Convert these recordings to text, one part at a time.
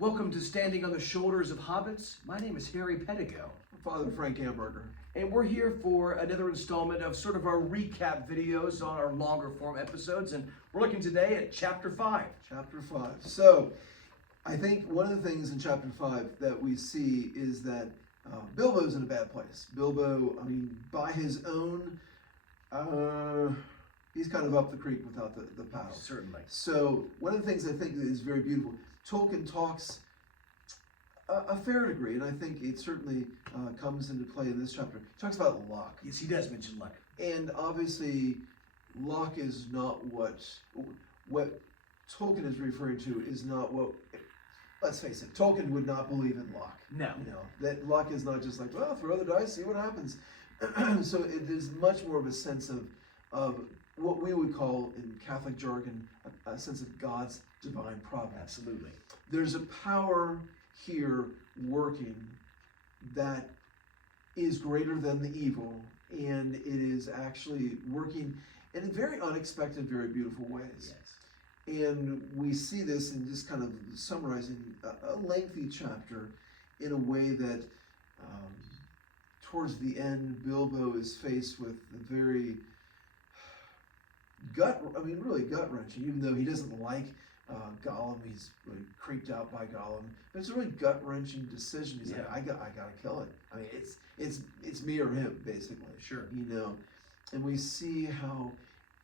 Welcome to Standing on the Shoulders of Hobbits. My name is Harry Pedigo. Father Frank Hamburger. And we're here for another installment of sort of our recap videos on our longer form episodes. And we're looking today at Chapter 5. Chapter 5. So, I think one of the things in Chapter 5 that we see is that Bilbo's in a bad place. Bilbo, by his own, he's kind of up the creek without the paddle. Certainly. So, one of the things I think that is very beautiful, Tolkien talks a fair degree, and I think it certainly comes into play in this chapter. He talks about luck. Yes, he does mention luck. And obviously, luck is not what Tolkien is referring to, is not what, let's face it, Tolkien would not believe in luck. No. That luck is not just like, well, throw the dice, see what happens. So it is much more of a sense of what we would call in Catholic jargon, a sense of God's divine providence. Absolutely. There's a power here working that is greater than the evil, and it is actually working in very unexpected, very beautiful ways. Yes. And we see this in just kind of summarizing a lengthy chapter in a way that towards the end, Bilbo is faced with a very really gut-wrenching, even though he doesn't like Gollum. He's really creeped out by Gollum, but it's a really gut-wrenching decision. He's like, I gotta kill it. It's me or him, basically. Sure. And we see how,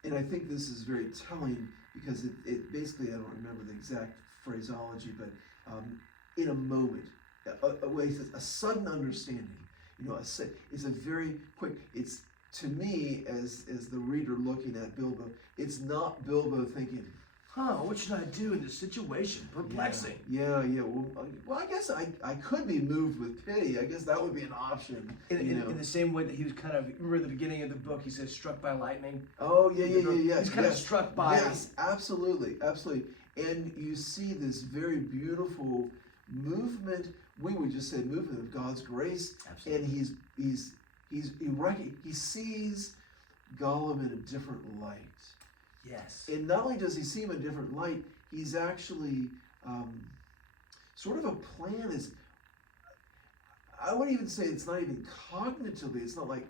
and I think this is very telling because it basically, I don't remember the exact phraseology, but in a moment, a sudden understanding. It's a very quick. It's, to me, as the reader looking at Bilbo, it's not Bilbo thinking, what should I do in this situation? Perplexing. Yeah. Well, I guess I could be moved with pity. I guess that would be an option. In the same way that he was kind of, remember at the beginning of the book, he says, struck by lightning? Oh, yeah. He's kind of struck by... Yes, absolutely. And you see this very beautiful movement, we would just say movement of God's grace. Absolutely. And he sees Gollum in a different light. Yes. And not only does he see him in a different light, he's actually sort of a plan is, I wouldn't even say it's not even cognitively, it's not like,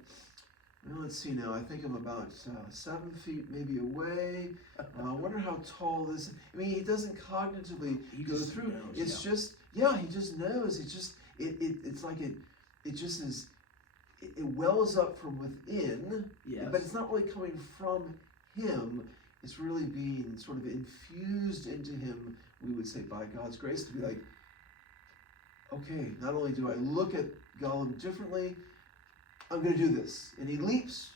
well, let's see now, I think I'm about 7 feet maybe away. I wonder how tall this is. He doesn't cognitively go through. It's just, he just knows. It's like it just is, it wells up from within, but it's not really coming from him. It's really being sort of infused into him, we would say, by God's grace, to be like, okay, not only do I look at Gollum differently, I'm going to do this. And he leaps,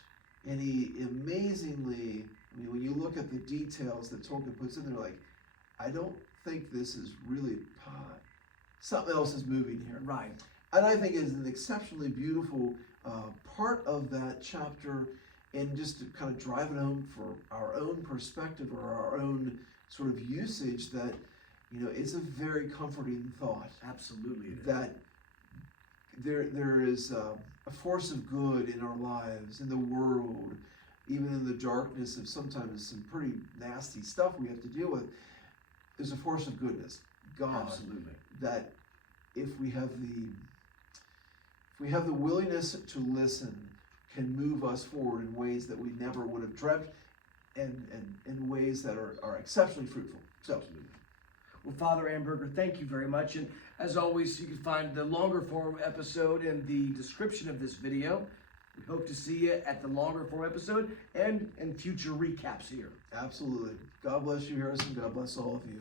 and he amazingly, when you look at the details that Tolkien puts in there, like, I don't think this is really something else is moving here. Right. And I think it is an exceptionally beautiful part of that chapter, and just to kind of drive it home for our own perspective or our own sort of usage, that, it's a very comforting thought. Absolutely. That there is a force of good in our lives, in the world, even in the darkness of sometimes some pretty nasty stuff we have to deal with. There's a force of goodness, God. Absolutely. That if we have the willingness to listen, can move us forward in ways that we never would have dreamt, and in ways that are exceptionally fruitful. So, well, Father Hamburger, thank you very much. And as always, you can find the longer form episode in the description of this video. We hope to see you at the longer form episode and future recaps here. Absolutely. God bless you, Harrison. God bless all of you.